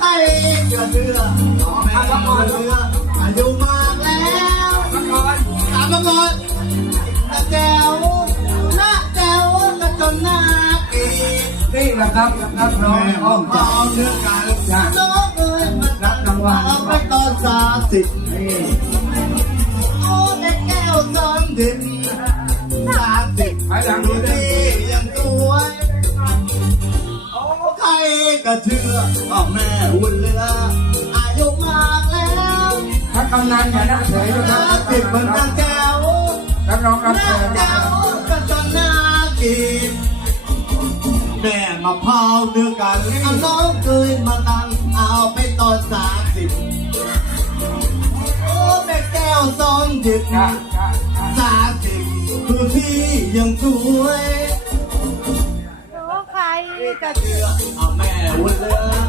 ใครก็เชื่อแม่เชื่ออายุมากแล้วละครถามมาก่อนตาแก้วหน้าแก้วก็จนหน้ากีนี่แหละครับนักร้องห้องมตจัอมเรื่องการน้องเอ้ยมันรับรางวัลเอาไปตอนสาสิบนี่โอ้แต่แก้วสอนดินสาสิบภายหลังดูดี ใครก็เชื่อว่าแม่อุ่นเรืออายุมากแล้วถ้ากำนันอย่านั่งเฉยนะคสารัมบสิบเหมือนกันแก้วนักร้องรับหน้าเชิญแก้วก็จนหน้ากีบแม่มาเผาเนื้อกันเอาน้องเกยมาตังเอาไปตอนสามสิบโอ้แม่แก้วสอนดิบจ้าจ้าจ้าสามสิบคือพี่ยังสวยโอ้ใครก็เชื่อเอาแม่ วุ่นเรือ